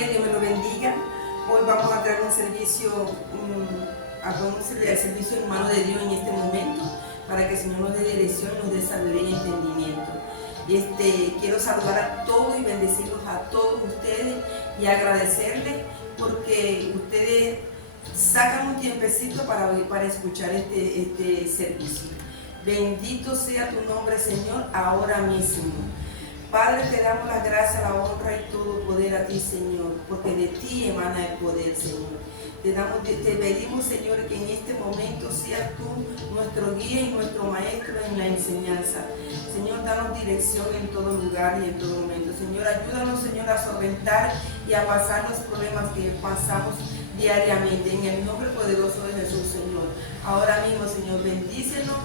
días, Dios me lo bendiga. Hoy vamos a traer un servicio, el servicio en mano de Dios en este momento, para que el Señor nos dé dirección, nos dé sabiduría y entendimiento. Quiero saludar a todos y bendecirlos a todos ustedes y agradecerles porque ustedes sacan un tiempecito para escuchar este servicio. Bendito sea tu nombre, Señor, ahora mismo. Padre, te damos la gracia, la honra y todo poder a ti, Señor, porque de ti emana el poder, Señor. Te pedimos, Señor, que en este momento seas tú nuestro guía y nuestro maestro en la enseñanza. Señor, danos dirección en todo lugar y en todo momento. Señor, ayúdanos, Señor, a solventar y a pasar los problemas que pasamos diariamente. En el nombre poderoso de Jesús, Señor. Ahora mismo, Señor, bendícenos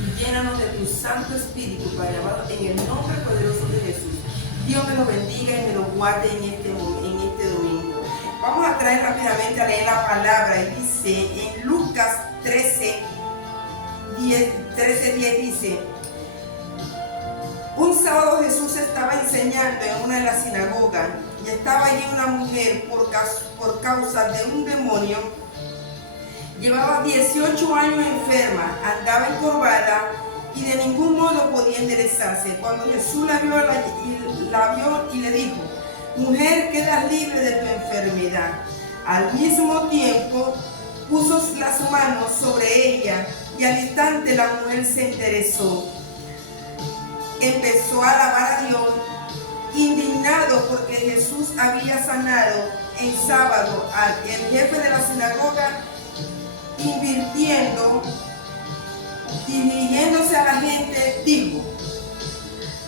y llénanos de tu Santo Espíritu, Padre amado, en el nombre poderoso de Jesús. Dios me lo bendiga y me lo guarde en este domingo. Vamos a traer rápidamente a leer la palabra y dice en Lucas 13:10 dice: un sábado Jesús estaba enseñando en una de las sinagogas y estaba allí una mujer por causa de un demonio. Llevaba 18 años enferma, andaba encorvada y de ningún modo podía enderezarse. Cuando Jesús la vio y le dijo: mujer, quedas libre de tu enfermedad. Al mismo tiempo puso las manos sobre ella y al instante la mujer se enderezó. Empezó a alabar a Dios, indignado porque Jesús había sanado en sábado. El jefe de la sinagoga, dirigiéndose a la gente, dijo: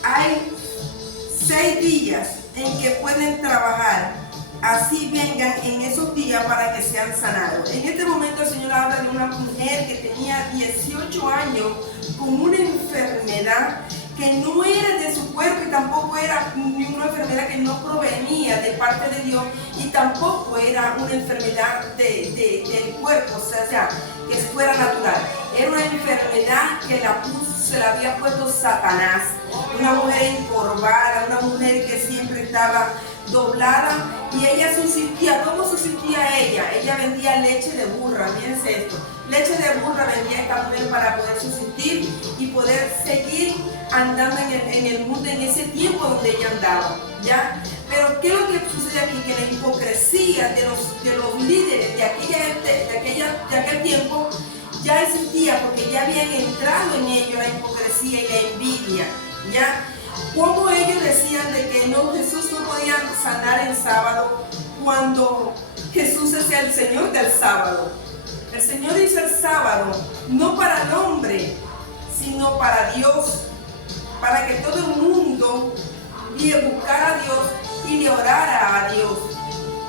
hay 6 días en que pueden trabajar, así vengan en esos días para que sean sanados. En este momento el Señor habla de una mujer que tenía 18 años con una enfermedad que no era de su cuerpo y tampoco era una enfermedad que no provenía de parte de Dios y tampoco era una enfermedad del cuerpo, o sea, que fuera natural. Era una enfermedad que se la había puesto Satanás. Una mujer encorvada, una mujer que siempre estaba doblada y ella subsistía. ¿Cómo subsistía ella? Ella vendía leche de burra, fíjense esto. Leche de burra vendía esta mujer para poder subsistir y poder seguir andando en el mundo en ese tiempo donde ella andaba, ¿ya? Pero ¿qué es lo que sucede aquí? Que la hipocresía de los líderes de aquel tiempo ya existía, porque ya habían entrado en ello la hipocresía y la envidia, ¿ya? Como ellos decían de que no, Jesús no podía sanar en sábado cuando Jesús es el Señor del sábado. El Señor hizo el sábado no para el hombre, sino para Dios, para que todo el mundo buscara a Dios y le orara a Dios.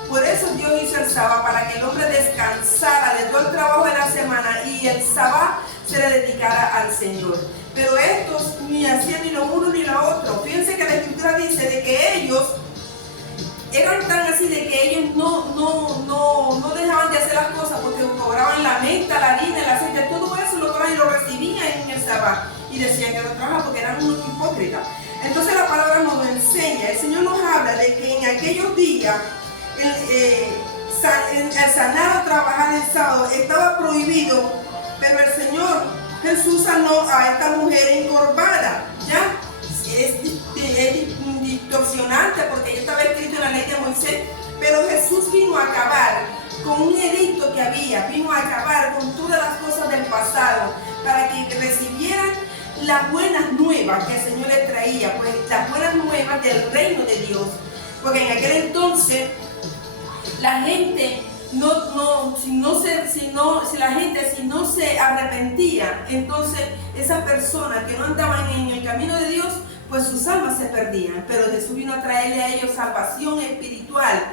Por eso Dios hizo el sábado, para que el hombre descansara de todo el trabajo de la semana y el sábado se le dedicara al Señor. Pero estos ni hacían ni lo uno ni lo otro. Fíjense que la Escritura dice de que ellos eran tan así, de que ellos no dejaban de hacer las cosas porque cobraban la menta, la harina, el aceite, todo eso lo cobraban y lo recibían en el sábado. Y decían que no trabajaban porque eran unos hipócritas. Entonces la palabra nos enseña, el Señor nos habla de que en aquellos días el sanar o trabajar el sábado estaba prohibido, pero el Señor Jesús sanó a esta mujer encorvada, ¿ya? Es distorsionante porque ya estaba escrito en la ley de Moisés, pero Jesús vino a acabar con un edicto que había, vino a acabar con todas las cosas del pasado, para que recibieran las buenas nuevas que el Señor les traía, pues las buenas nuevas del reino de Dios. Porque en aquel entonces la gente si no se arrepentía, entonces esas personas que no andaban en el camino de Dios, pues sus almas se perdían. Pero Jesús vino a traerle a ellos salvación espiritual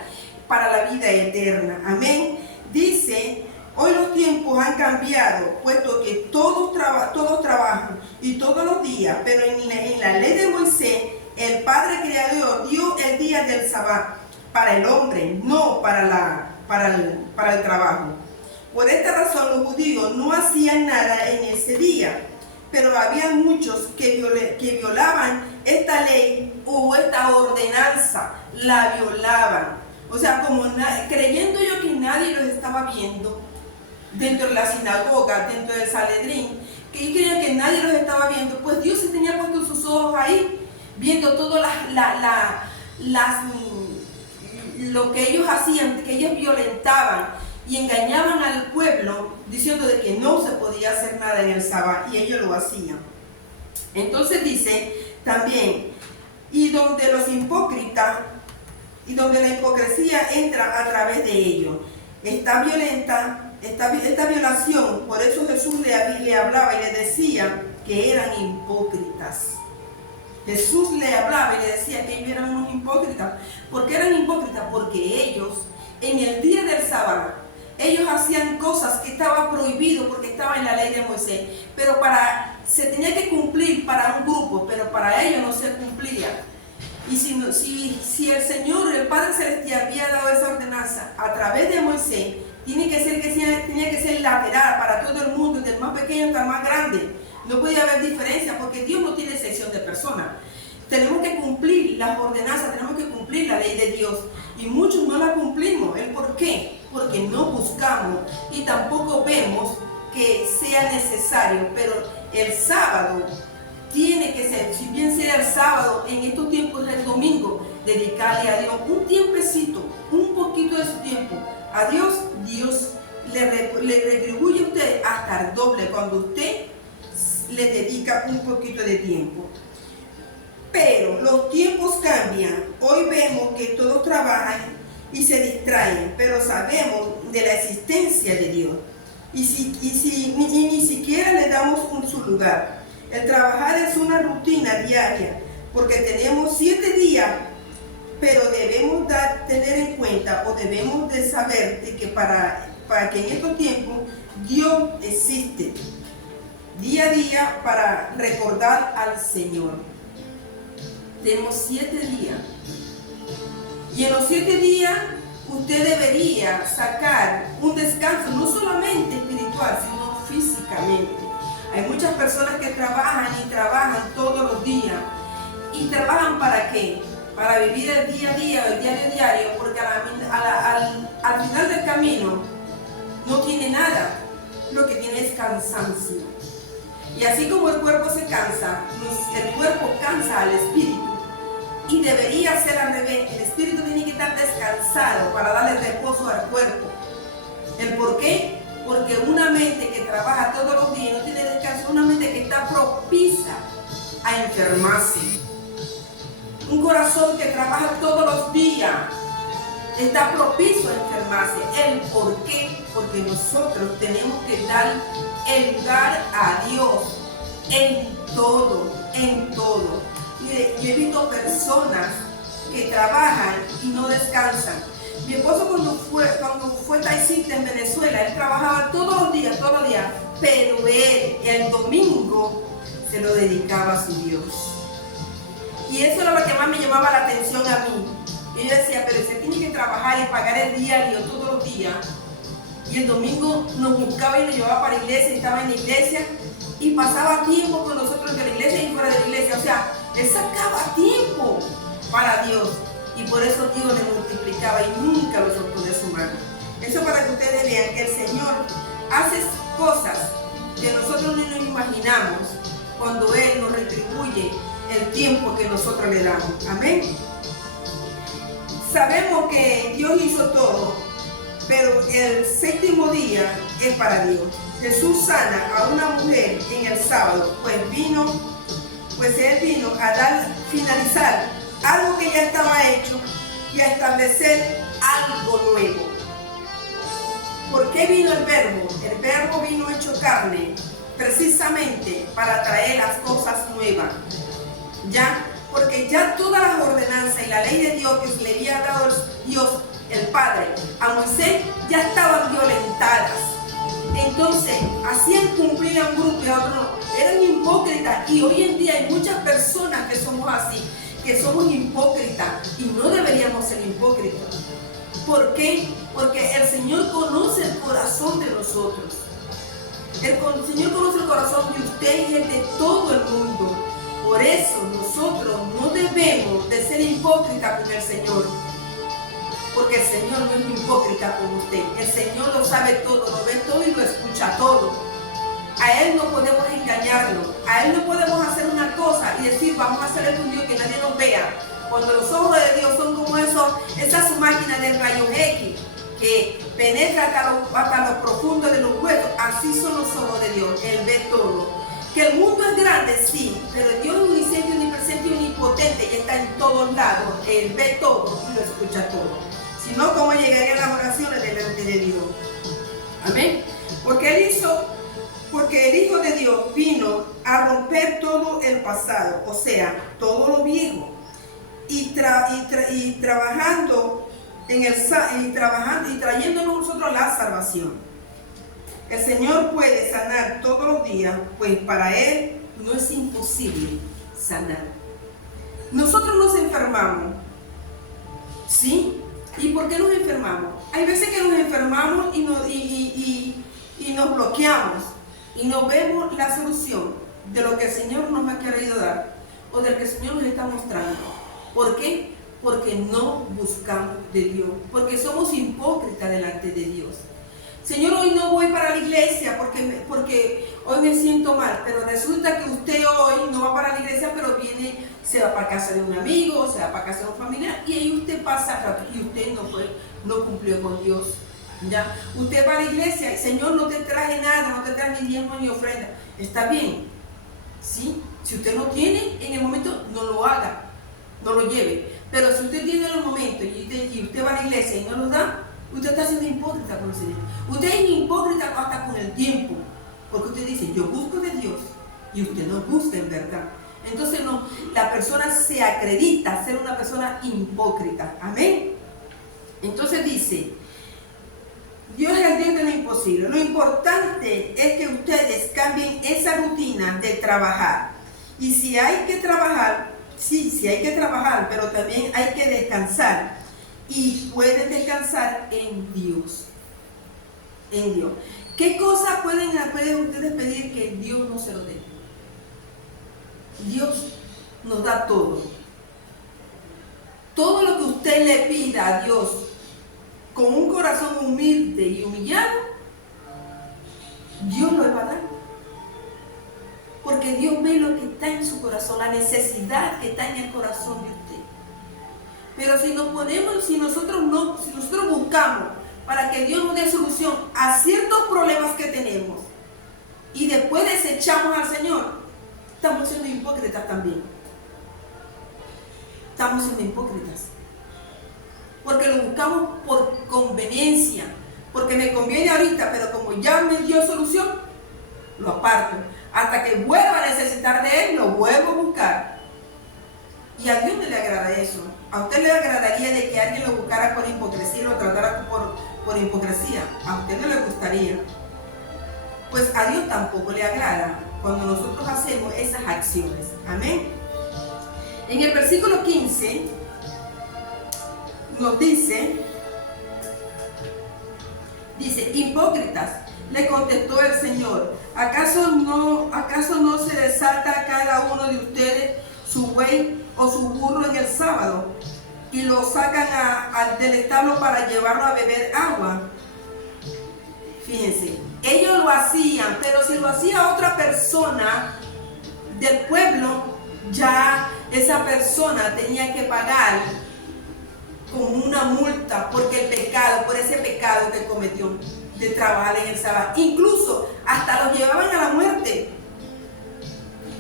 para la vida eterna. Amén. Dice: hoy los tiempos han cambiado, puesto que todos trabajan y todos los días, pero en la ley de Moisés, el Padre Creador dio el día del sábado para el hombre, no para el trabajo. Por esta razón los judíos no hacían nada en ese día, pero había muchos que violaban esta ley o esta ordenanza, la violaban. O sea, como creyendo yo que nadie los estaba viendo dentro de la sinagoga, dentro del Sanedrín, que ellos creían que nadie los estaba viendo, pues Dios se tenía puesto sus ojos ahí, viendo todo lo que ellos hacían, que ellos violentaban y engañaban al pueblo diciendo de que no se podía hacer nada en el sábado, y ellos lo hacían. Entonces dice también, y donde la hipocresía entra a través de ellos. Esta violación, por eso Jesús le hablaba y le decía que eran hipócritas. Jesús le hablaba y le decía que ellos eran unos hipócritas. ¿Por qué eran hipócritas? Porque ellos, en el día del sábado, ellos hacían cosas que estaban prohibidas porque estaba en la ley de Moisés, pero se tenía que cumplir para un grupo, pero para ellos no se cumplía. Y si el Señor, el Padre Celestial, había dado esa ordenanza a través de Moisés, tenía que ser lateral para todo el mundo, desde el más pequeño hasta el más grande. No podía haber diferencia porque Dios no tiene excepción de personas. Tenemos que cumplir las ordenanzas, tenemos que cumplir la ley de Dios. Y muchos no la cumplimos. ¿El por qué? Porque no buscamos y tampoco vemos que sea necesario. Pero el sábado tiene que ser, si bien sea el sábado, en estos tiempos el domingo, dedicarle a Dios un tiempecito, un poquito de su tiempo. A Dios, Dios le retribuye a usted hasta el doble cuando usted le dedica un poquito de tiempo. Pero los tiempos cambian. Hoy vemos que todos trabajan y se distraen, pero sabemos de la existencia de Dios. Y ni siquiera le damos su lugar. El trabajar es una rutina diaria, porque tenemos 7 días, pero debemos tener en cuenta, o debemos de saber de que para que en estos tiempos Dios existe día a día para recordar al Señor. Tenemos 7 días. Y en los 7 días usted debería sacar un descanso, no solamente espiritual, sino físicamente. Hay muchas personas que trabajan y trabajan todos los días. ¿Y trabajan para qué? Para vivir el día a día, el diario, porque al final del camino no tiene nada. Lo que tiene es cansancio. Y así como el cuerpo se cansa, el cuerpo cansa al espíritu. Y debería ser al revés. El espíritu tiene que estar descansado para darle reposo al cuerpo. ¿El por qué? Porque una mente que trabaja todos los días y no tiene descanso, una mente que está propicia a enfermarse. Un corazón que trabaja todos los días está propicio a enfermarse. ¿El por qué? Porque nosotros tenemos que dar el lugar a Dios en todo, en todo. Mire, yo he visto personas que trabajan y no descansan. Mi esposo cuando fue taxista en Venezuela, él trabajaba todos los días, pero él el domingo se lo dedicaba a su Dios. Y eso era lo que más me llamaba la atención a mí. Y yo decía, pero se tiene que trabajar y pagar el diario todos los días. Y el domingo nos buscaba y nos llevaba para la iglesia, estaba en la iglesia y pasaba tiempo con nosotros en la iglesia y fuera de la iglesia. O sea, él sacaba tiempo para Dios. Y por eso Dios le multiplicaba y nunca lo soltó de su mano. Eso para que ustedes vean que el Señor hace cosas que nosotros no nos imaginamos cuando Él nos retribuye el tiempo que nosotros le damos. Amén. Sabemos que Dios hizo todo, pero el 7º día es para Dios. Jesús sana a una mujer en el sábado, pues Él vino a finalizar algo que ya estaba hecho y a establecer algo nuevo. ¿Por qué vino el Verbo? El Verbo vino hecho carne, precisamente para traer las cosas nuevas. ¿Ya? Porque ya todas las ordenanzas y la ley de Dios que le había dado Dios, el Padre, a Moisés, ya estaban violentadas. Entonces, hacían cumplir a un grupo y a otro no. Eran hipócritas. Y hoy en día hay muchas personas que somos así, que somos hipócritas y no deberíamos ser hipócritas. ¿Por qué? Porque el Señor conoce el corazón de nosotros. El Señor conoce el corazón de usted y el de todo el mundo. Por eso nosotros no debemos de ser hipócritas con el Señor. porque el Señor no es hipócrita con usted. El Señor lo sabe todo, lo ve todo y lo escucha todo. A Él no podemos engañarlo. A Él no podemos hacer una cosa y decir, vamos a hacer esto un Dios que nadie nos vea. Cuando los ojos de Dios son como esas máquinas de rayos X que penetra hasta lo profundo de los huesos, así son los ojos de Dios. Él ve todo. Que el mundo es grande, sí, pero Dios es omnisciente, omnipresente y omnipotente y está en todos lados. Él ve todo y lo escucha todo. Si no, ¿cómo llegarían las oraciones delante de Dios? Amén. Porque el Hijo de Dios vino a romper todo el pasado, o sea, todo lo viejo, y trabajando y trayéndonos nosotros la salvación. El Señor puede sanar todos los días, pues para Él no es imposible sanar. Nosotros nos enfermamos, ¿sí? ¿Y por qué nos enfermamos? Hay veces que nos enfermamos y nos bloqueamos y no vemos la solución de lo que el Señor nos ha querido dar o de lo que el Señor nos está mostrando. ¿Por qué? Porque no buscamos de Dios, porque somos hipócritas delante de Dios. Señor, hoy no voy para la iglesia porque hoy me siento mal, pero resulta que usted hoy no va para la iglesia, pero se va para casa de un amigo, se va para casa de un familiar, y ahí usted pasa rato y usted no cumplió con Dios. ¿Ya? Usted va a la iglesia y Señor, no te traje nada, no te traje ni diezmo ni ofrenda. Está bien, ¿sí? Si usted no tiene, en el momento no lo haga, no lo lleve. Pero si usted tiene los momentos y usted va a la iglesia y no los da, usted está siendo hipócrita con el Señor. Usted es hipócrita hasta con el tiempo, porque usted dice, yo busco de Dios, y usted no busca en verdad. Entonces la persona se acredita ser una persona hipócrita. Amén. Entonces dice, Dios es el Dios de lo imposible. Lo importante es que ustedes cambien esa rutina de trabajar. Y si hay que trabajar, sí hay que trabajar, pero también hay que descansar. Y pueden descansar en Dios. En Dios. ¿Qué cosas pueden ustedes pedir que Dios no se lo dé? Dios nos da todo. Todo lo que usted le pida a Dios con un corazón humilde y humillado, Dios lo va a dar. Porque Dios ve lo que está en su corazón, la necesidad que está en el corazón de usted. Pero si nosotros buscamos para que Dios nos dé solución a ciertos problemas que tenemos y después desechamos al Señor, estamos siendo hipócritas también. Estamos siendo hipócritas. Porque lo buscamos por conveniencia, porque me conviene ahorita, pero como ya me dio solución, lo aparto. Hasta que vuelva a necesitar de Él, lo vuelvo a buscar. Y a Dios no le agrada eso. ¿A usted le agradaría de que alguien lo buscara por hipocresía y lo tratara por hipocresía? A usted no le gustaría. Pues a Dios tampoco le agrada cuando nosotros hacemos esas acciones. Amén. En el versículo 15 nos dice, hipócritas, le contestó el Señor, ¿acaso no se desata cada uno de ustedes su buey o su burro en el sábado y lo sacan del establo para llevarlo a beber agua? Fíjense, ellos lo hacían, pero si lo hacía otra persona del pueblo, ya esa persona tenía que pagar con una multa por ese pecado que cometió de trabajar en el sábado. Incluso hasta los llevaban a la muerte.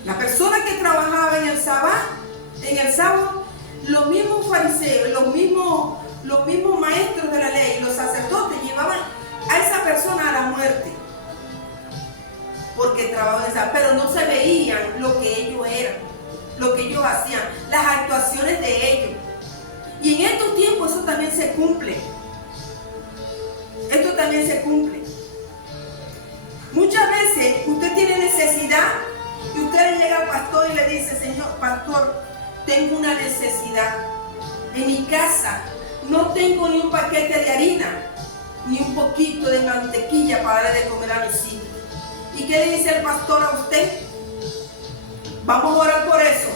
La persona que trabajaba en el sábado, los mismos fariseos, los mismos maestros de la ley, los sacerdotes llevaban a esa persona a la muerte porque trabajaban en el sábado, pero no se veían lo que ellos eran, lo que ellos hacían, las actuaciones de ellos. Y en estos tiempos eso también se cumple. Esto también se cumple. Muchas veces usted tiene necesidad y usted le llega al pastor y le dice, Señor, pastor, tengo una necesidad. En mi casa no tengo ni un paquete de harina, ni un poquito de mantequilla para darle de comer a mis hijos. ¿Y qué le dice el pastor a usted? Vamos a orar por eso,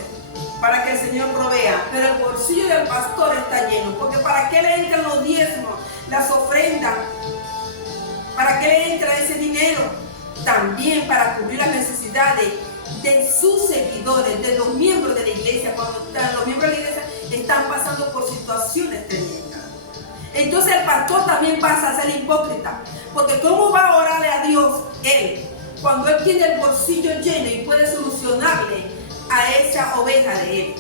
para que el Señor provea. Pero el bolsillo del pastor está lleno, porque ¿para qué le entran los 10 diezmos, las ofrendas. ¿Para qué le entra ese dinero? También para cubrir las necesidades de sus seguidores, de los miembros de la iglesia, cuando los miembros de la iglesia están pasando por situaciones tremendas. Entonces el pastor también pasa a ser hipócrita, porque ¿cómo va a orarle a Dios él, cuando él tiene el bolsillo lleno y puede solucionarle a esa oveja de él?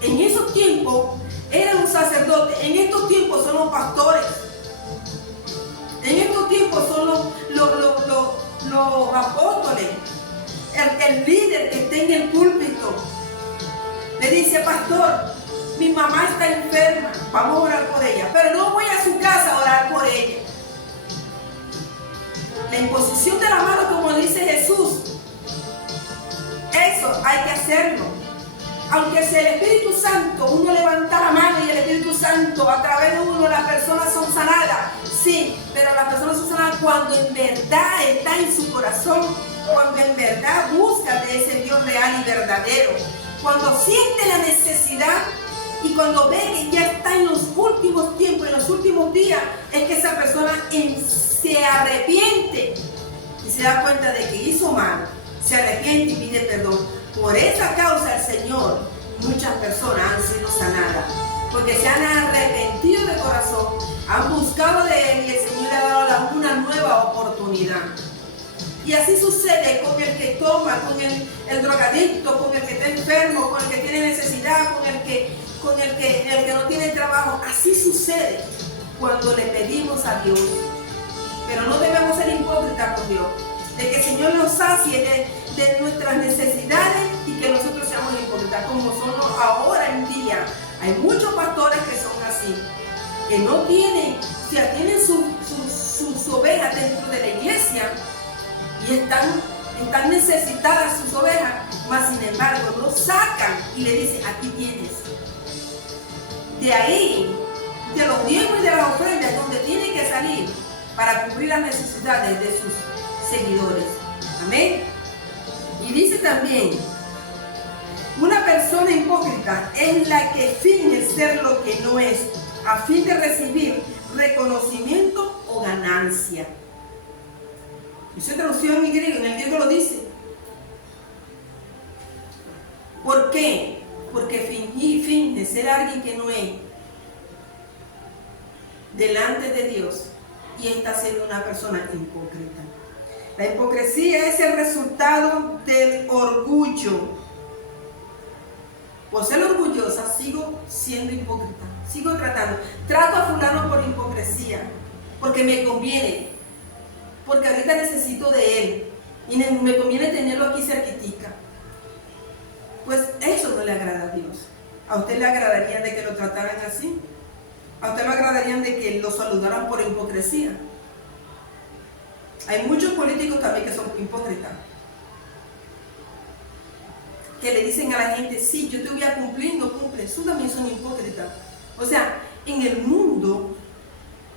En esos tiempos eran un sacerdote, en estos tiempos son los pastores, en estos tiempos son los apóstoles, el líder que está en el púlpito. Le dice: pastor, mi mamá está enferma, vamos a orar por ella, pero no voy a su casa a orar por ella. La imposición de la mano, como dice Jesús, eso hay que hacerlo. Aunque sea el Espíritu Santo, uno levanta la mano y el Espíritu Santo, a través de uno, las personas son sanadas. Sí, pero las personas son sanadas cuando en verdad está en su corazón, cuando en verdad busca de ese Dios real y verdadero, cuando siente la necesidad y cuando ve que ya está en los últimos tiempos, en los últimos días, es que esa persona se arrepiente y se da cuenta de que hizo mal, se arrepiente y pide perdón. Por esa causa el Señor, muchas personas han sido sanadas, porque se han arrepentido de corazón, han buscado de Él y el Señor le ha dado una nueva oportunidad. Y así sucede con el que toma, con el drogadicto, con el que está enfermo, con el que tiene necesidad, con el que no tiene trabajo. Así sucede cuando le pedimos a Dios. Pero no debemos ser hipócritas con Dios, de que el Señor nos sacie de nuestras necesidades y que nosotros seamos hipócritas, como son ahora en día. Hay muchos pastores que son así, que no tienen, o sea, tienen sus ovejas dentro de la iglesia y están necesitadas sus ovejas, mas sin embargo no sacan y le dicen: aquí tienes. De ahí, de los diezmos y de las ofrendas, donde tiene que salir para cubrir las necesidades de sus seguidores. Amén. Y dice también: una persona hipócrita es la que finge ser lo que no es, a fin de recibir reconocimiento o ganancia. Esa traducción en griego, en el griego lo dice. ¿Por qué? Porque finge ser alguien que no es delante de Dios y está siendo una persona hipócrita. La hipocresía es el resultado del orgullo. Por ser orgullosa, sigo siendo hipócrita. Sigo trato a fulano por hipocresía, porque me conviene, porque ahorita necesito de él y me conviene tenerlo aquí cerquitica. Pues eso no le agrada a Dios. ¿A usted le agradaría de que lo trataran así? ¿A usted le agradaría de que lo saludaran por hipocresía? Hay muchos políticos también que son hipócritas, que le dicen a la gente: sí, yo te voy a cumplir, no cumplen. Eso también son hipócritas. O sea, en el mundo,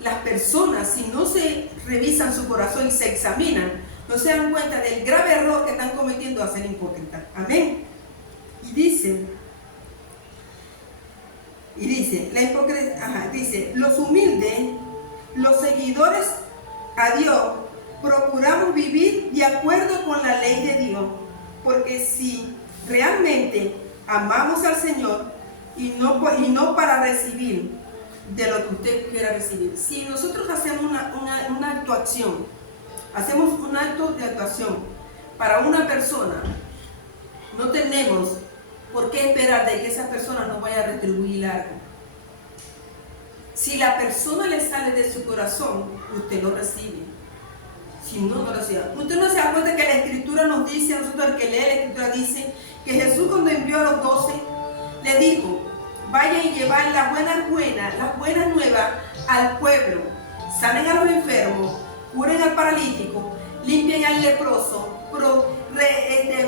las personas, si no se revisan su corazón y se examinan, no se dan cuenta del grave error que están cometiendo a ser hipócritas. Amén. Y dice, la hipocresía, dice: los humildes, los seguidores a Dios, procuramos vivir de acuerdo con la ley de Dios, porque si realmente amamos al Señor y no para recibir de lo que usted quiera recibir. Si nosotros hacemos una actuación, hacemos un acto de actuación para una persona, no tenemos por qué esperar de que esa persona nos vaya a retribuir algo. Si la persona le sale de su corazón, usted lo recibe. Si no, no lo recibe. Usted no se da cuenta que la Escritura nos dice, a nosotros el que lee la Escritura dice que Jesús, cuando envió a los 12, le dijo: vayan y llevar las buenas nuevas al pueblo, sanen a los enfermos, curen al paralítico, limpien al leproso,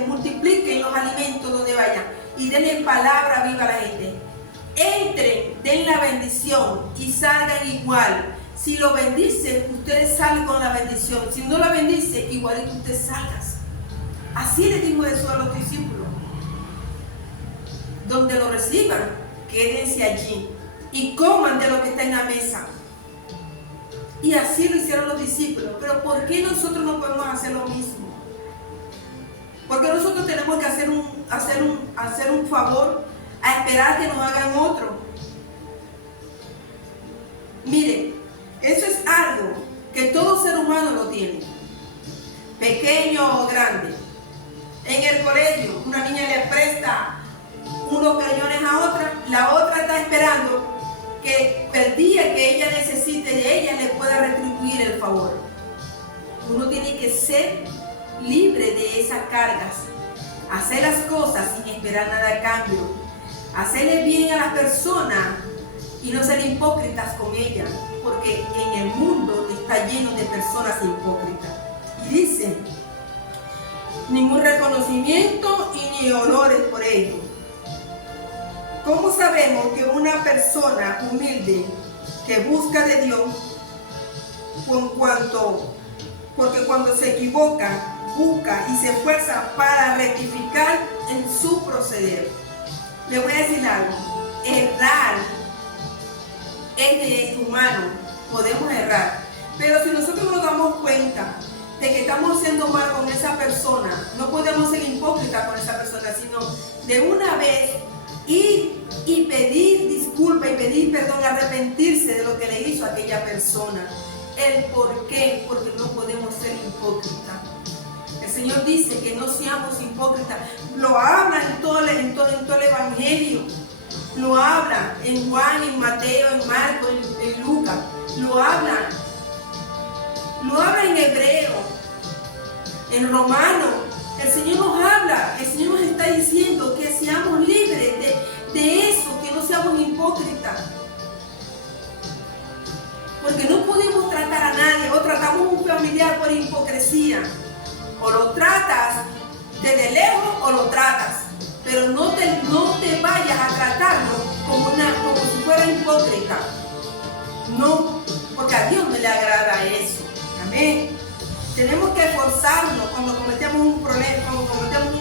multipliquen los alimentos donde vayan y denle palabra viva a la gente. Entren, den la bendición y salgan igual. Si lo bendice, ustedes salen con la bendición. Si no la bendice, igual que usted salgas. Así le dijo Jesús a los discípulos. Donde lo reciban, quédense allí. y coman de lo que está en la mesa. Y así lo hicieron los discípulos. Pero ¿por qué nosotros no podemos hacer lo mismo? Porque nosotros tenemos que hacer un favor a esperar que nos hagan otro. Mire, eso es algo que todo ser humano lo tiene, pequeño o grande. En el colegio, una niña le presta unos crayones a otra, la otra está esperando que el día que ella necesite de ella le pueda retribuir el favor. Uno tiene que ser libre de esas cargas, hacer las cosas sin esperar nada a cambio, hacerle bien a las personas y no ser hipócritas con ellas, porque en el mundo está lleno de personas hipócritas. Y dice, ningún reconocimiento y ni honores por ello. ¿Cómo sabemos que una persona humilde que busca de Dios, porque cuando se equivoca, busca y se esfuerza para rectificar en su proceder? Le voy a decir algo, errar es humano, podemos errar, pero si nosotros nos damos cuenta de que estamos haciendo mal con esa persona, no podemos ser hipócritas con esa persona, sino de una vez ir y pedir disculpa y pedir perdón, arrepentirse de lo que le hizo a aquella persona. ¿El por qué? Porque no podemos ser hipócritas. El Señor dice que no seamos hipócritas. Lo habla en todo el Evangelio. Lo habla en Juan, en Mateo, en Marcos, en Lucas. Lo habla en Hebreo, en Romano. El Señor nos habla, el Señor nos está diciendo que seamos libres de eso, que no seamos hipócritas. Porque no podemos tratar a nadie, o tratamos a un familiar por hipocresía. O lo tratas desde lejos o lo tratas, pero no te vayas a tratarlo como si fuera hipócrita. No, porque a Dios no le agrada eso. Amén. Tenemos que esforzarnos cuando cometemos un problema, cuando cometemos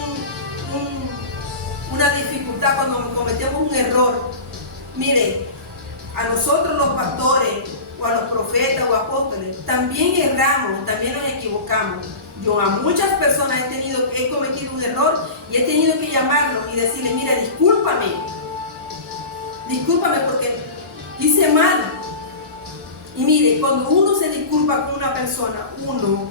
una dificultad, cuando cometemos un error. Mire, a nosotros los pastores, o a los profetas o apóstoles, también erramos, también nos equivocamos. Yo a muchas personas he cometido un error y he tenido que llamarlos y decirles, mira, discúlpame porque hice mal. Y mire, cuando uno se disculpa con una persona, uno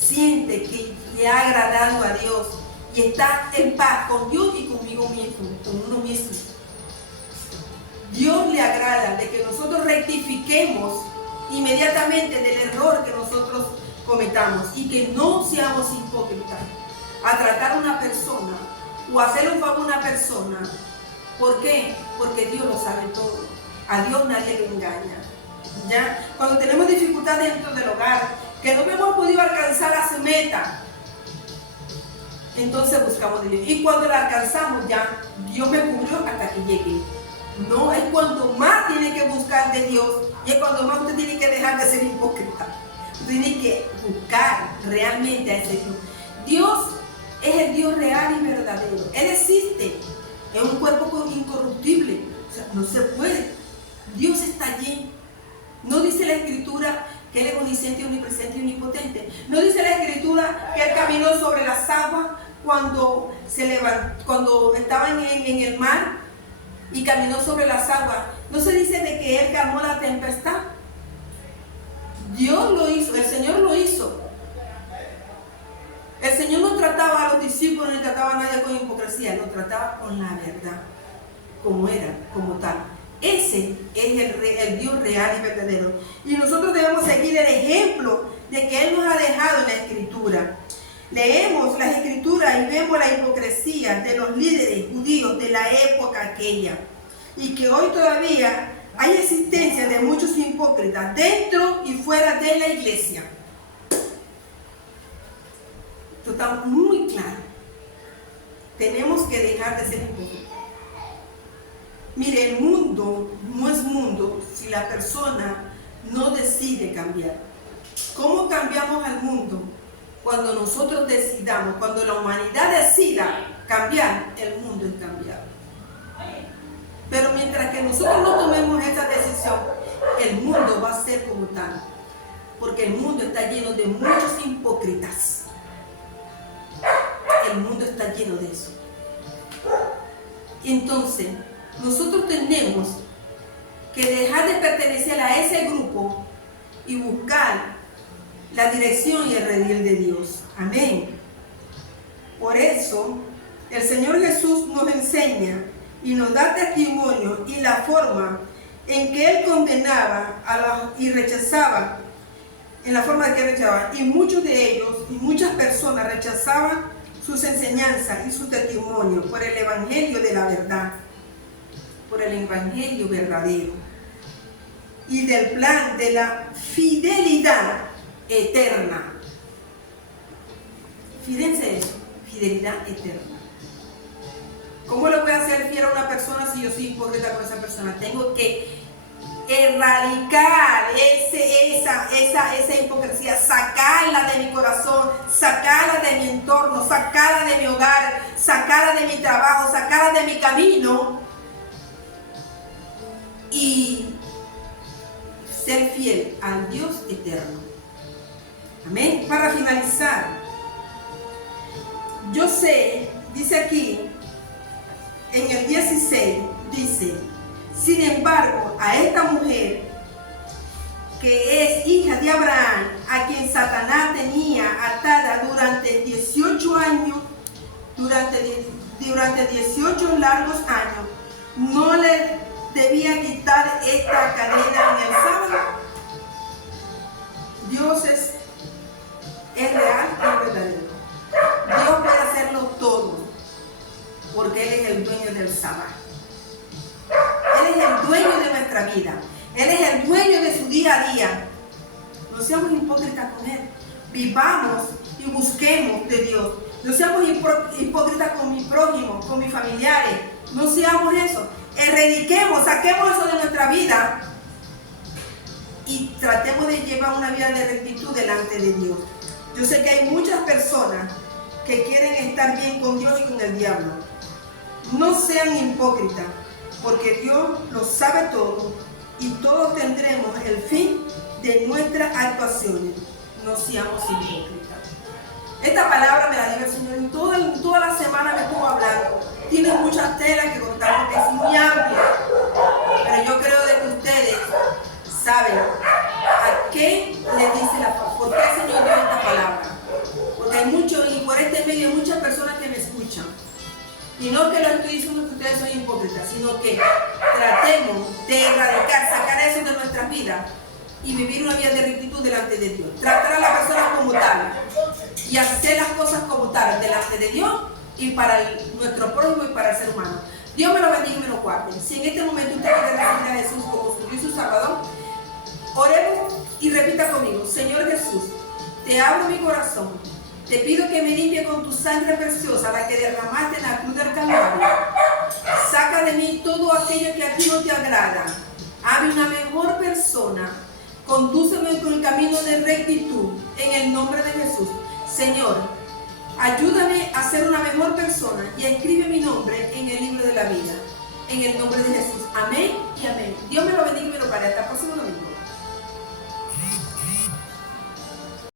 siente que le ha agradado a Dios y está en paz con Dios y conmigo mismo, con uno mismo. Dios le agrada de que nosotros rectifiquemos inmediatamente del error que nosotros cometamos y que no seamos hipócritas a tratar a una persona o hacerle un favor a una persona. ¿Por qué? Porque Dios lo sabe todo. A Dios nadie lo engaña. ¿Ya? Cuando tenemos dificultades dentro del hogar, que no hemos podido alcanzar a su meta, entonces buscamos de Dios. Y cuando la alcanzamos ya, Dios me cubrió hasta que llegué. No, es cuando más tiene que buscar de Dios y es cuando más usted tiene que dejar de ser hipócrita. Usted tiene que buscar realmente a ese Dios. Dios es el Dios real y verdadero. Él existe. Es un cuerpo incorruptible. O sea, no se puede. Dios está allí. No dice la Escritura que Él es omnisciente, omnipresente y omnipotente. No dice la Escritura que Él caminó sobre las aguas cuando estaba en el mar y caminó sobre las aguas. No se dice de que Él calmó la tempestad. Dios lo hizo, el Señor lo hizo. El Señor no trataba a los discípulos ni trataba a nadie con hipocresía, lo trataba con la verdad, como era, como tal. Ese es el Dios real y verdadero. Y nosotros debemos seguir el ejemplo de que Él nos ha dejado en la Escritura. Leemos las Escrituras y vemos la hipocresía de los líderes judíos de la época aquella. Y que hoy todavía hay existencia de muchos hipócritas dentro y fuera de la iglesia. Esto está muy claro. Tenemos que dejar de ser hipócritas. Mire, el mundo no es mundo si la persona no decide cambiar. ¿Cómo cambiamos al mundo? Cuando nosotros decidamos, cuando la humanidad decida cambiar, el mundo es cambiado. Pero mientras que nosotros no tomemos esa decisión, el mundo va a ser como tal. Porque el mundo está lleno de muchos hipócritas. El mundo está lleno de eso. Entonces, nosotros tenemos que dejar de pertenecer a ese grupo y buscar la dirección y el redil de Dios. Amén. Por eso, el Señor Jesús nos enseña y nos da testimonio y la forma en que Él condenaba y rechazaba, en la forma que Él rechazaba. Y muchos de ellos y muchas personas rechazaban sus enseñanzas y su testimonio por el evangelio de la verdad, por el evangelio verdadero y del plan de la fidelidad eterna. Fíjense eso, fidelidad eterna. ¿Cómo le voy a hacer fiel a una persona si yo soy hipócrita con esa persona? Tengo que erradicar esa hipocresía, sacarla de mi corazón, sacarla de mi entorno, sacarla de mi hogar, sacarla de mi trabajo, sacarla de mi camino y ser fiel al Dios eterno. Amén. Para finalizar, yo sé, dice aquí en el 16, dice: sin embargo, a esta mujer, que es hija de Abraham, a quien Satanás tenía atada durante 18 años, durante 18 largos años, no le debía quitar esta cadena en el sábado. Dios es real y verdadero. Dios puede hacerlo todo, porque Él es el dueño del sábado. Él es el dueño de nuestra vida. Él es el dueño de su día a día. No seamos hipócritas con Él. Vivamos y busquemos de Dios. No seamos hipócritas con mi prójimo, con mis familiares. No seamos eso. Erradiquemos, saquemos eso de nuestra vida y tratemos de llevar una vida de rectitud delante de Dios. Yo sé que hay muchas personas que quieren estar bien con Dios y con el diablo. No sean hipócritas, porque Dios lo sabe todo y todos tendremos el fin de nuestras actuaciones. No seamos hipócritas. Esta palabra me la dio el Señor y toda la semana me estuvo hablando. Tiene muchas telas que contar porque es muy amplia. Pero yo creo de que ustedes saben a qué le dice por qué el Señor dio esta palabra. Porque hay muchos, y por este medio hay muchas personas que me escuchan. Y no que lo estoy diciendo que ustedes son hipócritas, sino que tratemos de erradicar, sacar eso de nuestras vidas y vivir una vida de rectitud delante de Dios. Tratar a la persona como tal y hacer las cosas como tal delante de Dios y para nuestro prójimo y para el ser humano. Dios me lo bendiga y me lo guarde. Si en este momento usted quiere recibir a Jesús como su Dios y su Salvador, oremos y repita conmigo: Señor Jesús, te abro mi corazón. Te pido que me limpie con tu sangre preciosa, la que derramaste en la cruz del Calvario. Saca de mí todo aquello que a ti no te agrada. Hazme una mejor persona. Condúceme por el camino de rectitud, en el nombre de Jesús. Señor, ayúdame a ser una mejor persona y escribe mi nombre en el libro de la vida. En el nombre de Jesús. Amén y amén. Dios me lo bendiga y me lo guarde. Hasta el próximo domingo.